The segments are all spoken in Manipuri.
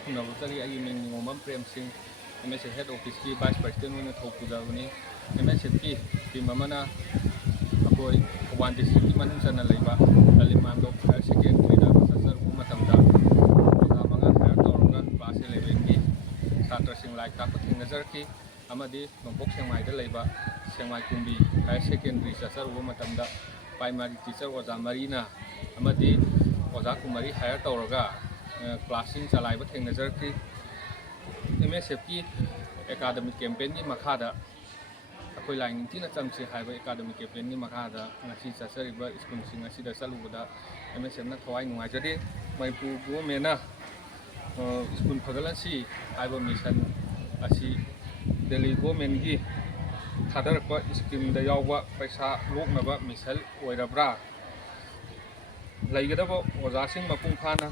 ꯈꯨꯟꯅꯕꯇꯒꯤ ꯑꯩꯒꯤ ꯃꯤꯡ ꯅꯤꯉꯣꯝꯕꯝ ꯄ꯭ꯔꯦꯝ ꯁꯤꯡ MSF ꯍꯦꯗ ꯑꯣꯐꯤꯁꯀꯤ ꯚꯥꯏꯁ ꯄ꯭ꯔꯁꯤꯗꯦꯟ ꯑꯣꯏꯅ ꯊꯧꯄꯨꯖꯕꯅꯤ꯫ MSFꯀꯤ ꯇꯤꯝ ꯑꯃꯅ ꯑꯩꯈꯣꯏ ꯊꯧꯕꯥꯜ ꯗꯤꯁꯇ꯭ꯔꯤꯛꯀꯤ ꯃꯅꯨꯡ ꯆꯟꯅ ꯂꯩꯕ ꯂꯂꯤꯃꯥꯟꯗꯣꯞ ꯍꯥꯌꯔ ꯁꯦꯀꯦꯟꯗꯔꯤꯗ ꯆꯠꯆꯔꯨꯕ ꯃꯇꯝꯗ ꯑꯣꯖꯥ 5 ꯍꯥꯌꯔ ꯇꯧꯔꯒ ꯀ꯭ꯂꯥꯁ 11ꯒꯤ ꯁꯥꯇ꯭ꯔꯁꯤꯡ ꯂꯥꯏꯔꯤꯛ ꯇꯥꯛꯄ ꯊꯦꯡꯅꯖꯔꯛꯈꯤ ꯑꯃꯗꯤ ꯅꯣꯡꯄꯣꯛ ꯁꯦꯛꯃꯥꯏꯗ ꯂꯩꯕ ꯁꯦꯛꯃꯥꯏ ꯀꯨꯝꯕꯤ ꯍꯥꯌꯔ ꯁꯦꯀꯦꯟꯗꯔꯤ ꯆꯠꯆꯔꯨꯕ ꯃꯇꯝꯗ ꯄ꯭ꯔꯥꯏꯃꯥꯔꯤ ꯇꯤꯆꯔ ꯑꯣꯖꯥ 4ꯅ ꯑꯃꯗꯤ ꯑꯣꯖꯥ 9 ꯍꯥꯌꯔ ꯇꯧꯔꯒ ꯀ꯭ꯂꯥꯁꯁꯤꯡ ꯆꯂꯥꯏꯕ ꯊꯦꯡꯅꯖꯔꯛꯈꯤ꯫ MSFꯀꯤ ꯑꯦꯀꯥꯗꯃꯤꯛ ꯀꯦꯝꯄꯦꯟꯒꯤ ꯃꯈꯥꯗ ꯑꯩꯈꯣꯏ ꯂꯥꯏ ꯅꯤꯡꯊꯤꯅ ꯆꯝꯁꯤ ꯍꯥꯏꯕ ꯑꯦꯀꯥꯗꯃꯤꯛ ꯀꯦꯝꯄꯦꯟꯒꯤ ꯃꯈꯥꯗ ꯉꯁꯤ ꯆꯠꯆꯔꯤꯕ ꯁ꯭ꯀꯨꯜꯁꯤꯡ ꯑꯁꯤꯗ ꯆꯠꯂꯨꯕꯗ MSFꯅ ꯊꯋꯥꯏ ꯅꯨꯡꯉꯥꯏꯖꯗꯦ꯫ ꯃꯅꯤꯄꯨꯔ ꯒꯣꯚꯔꯟꯃꯦꯟꯠꯅ ꯁ꯭ꯀꯨꯜ ꯐꯒꯠꯍꯟꯁꯤ ꯍꯥꯏꯕ ꯃꯤꯁꯟ ꯑꯁꯤ ꯗꯦꯜꯂꯤ ꯒꯣꯚꯔꯟꯃꯦꯟꯠꯒꯤ ꯊꯥꯗꯔꯛꯄ ꯁ꯭ꯀꯤꯝꯗ ꯌꯥꯎꯕ ꯄꯩꯁꯥ ꯂꯣꯛꯅꯕ ꯃꯤꯁꯟ ꯑꯣꯏꯔꯕ꯭ꯔꯥ? ꯂꯩꯒꯗꯕ ꯑꯣꯖꯥꯁꯤꯡ ꯃꯄꯨꯡ ꯐꯥꯅ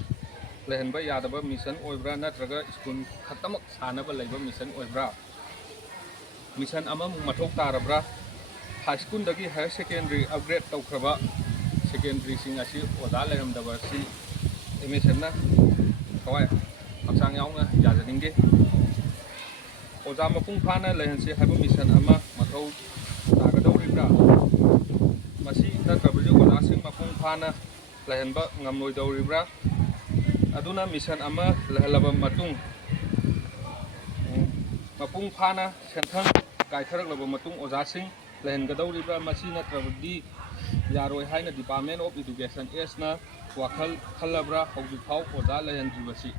ꯂꯩꯍꯟꯕ ꯌꯥꯗꯕ ꯃꯤꯁꯟ ꯑꯣꯏꯕ꯭ꯔꯥ ꯅꯠꯇ꯭ꯔꯒ ꯁ꯭ꯀꯨꯜ ꯈꯛꯇꯃꯛ ꯁꯥꯅꯕ ꯂꯩꯕ ꯃꯤꯁꯟ ꯑꯣꯏꯕ꯭ꯔꯥ? ꯃꯤꯁꯟ ꯑꯃꯃꯨꯛ ꯃꯊꯧ ꯇꯥꯔꯕ꯭ꯔꯥ? ꯍꯥꯏ ꯁ꯭ꯀꯨꯜꯗꯒꯤ ꯍꯥꯌꯔ ꯁꯦꯀꯦꯟꯗꯔꯤ ꯑꯞꯒ꯭ꯔꯦꯗ ꯇꯧꯈ꯭ꯔꯕ ꯁꯦꯀꯦꯟꯗꯔꯤꯁꯤꯡ ꯑꯁꯤ ꯑꯣꯖꯥ ꯂꯩꯔꯝꯗꯕ ꯑꯁꯤ MSFꯅ ꯊꯋꯥꯏ ꯍꯛꯆꯥꯡ ꯌꯥꯎꯅ ꯌꯥꯖꯅꯤꯡꯗꯦ꯫ ꯑꯣꯖꯥ ꯃꯄꯨꯡ ꯐꯥꯅ ꯂꯩꯍꯟꯁꯤ ꯍꯥꯏꯕ ꯃꯤꯁꯟ ꯑꯃ ꯃꯊꯧ ꯇꯥꯒꯗꯧꯔꯤꯕ꯭ꯔꯥ? ꯃꯁꯤ ꯅꯠꯇ꯭ꯔꯕꯗꯤ ꯑꯣꯖꯥꯁꯤꯡ ꯃꯄꯨꯡ ꯐꯥꯅ ꯂꯩꯍꯟꯕ ꯉꯝꯂꯣꯏꯗꯧꯔꯤꯕ꯭ꯔꯥ? ꯑꯗꯨꯅ ꯃꯤꯁꯟ ꯑꯃ ꯂꯩꯍꯜꯂꯕ ꯃꯇꯨꯡ ꯃꯄꯨꯡ ꯐꯥꯅ ꯁꯦꯟꯊꯪ ꯀꯥꯏꯊꯔꯛꯂꯕ ꯃꯇꯨꯡ ꯑꯣꯖꯥꯁꯤꯡ ꯂꯩꯍꯟꯒꯗꯧꯔꯤꯕ꯭ꯔꯥ? ꯃꯁꯤ ꯅꯠꯇ꯭ꯔꯕꯗꯤ ꯌꯥꯔꯣꯏ ꯍꯥꯏꯅ ꯗꯤꯄꯥꯔꯠꯃꯦꯟꯠ ꯑꯣꯐ ꯏꯗꯨꯀꯦꯁꯟ ꯑꯦꯁꯅ ꯋꯥꯈꯜ ꯈꯜꯂꯕ꯭ꯔꯥ? ꯍꯧꯖꯤꯛꯐꯥꯎ ꯑꯣꯖꯥ ꯂꯩꯍꯟꯗ꯭ꯔꯤꯕꯁꯤ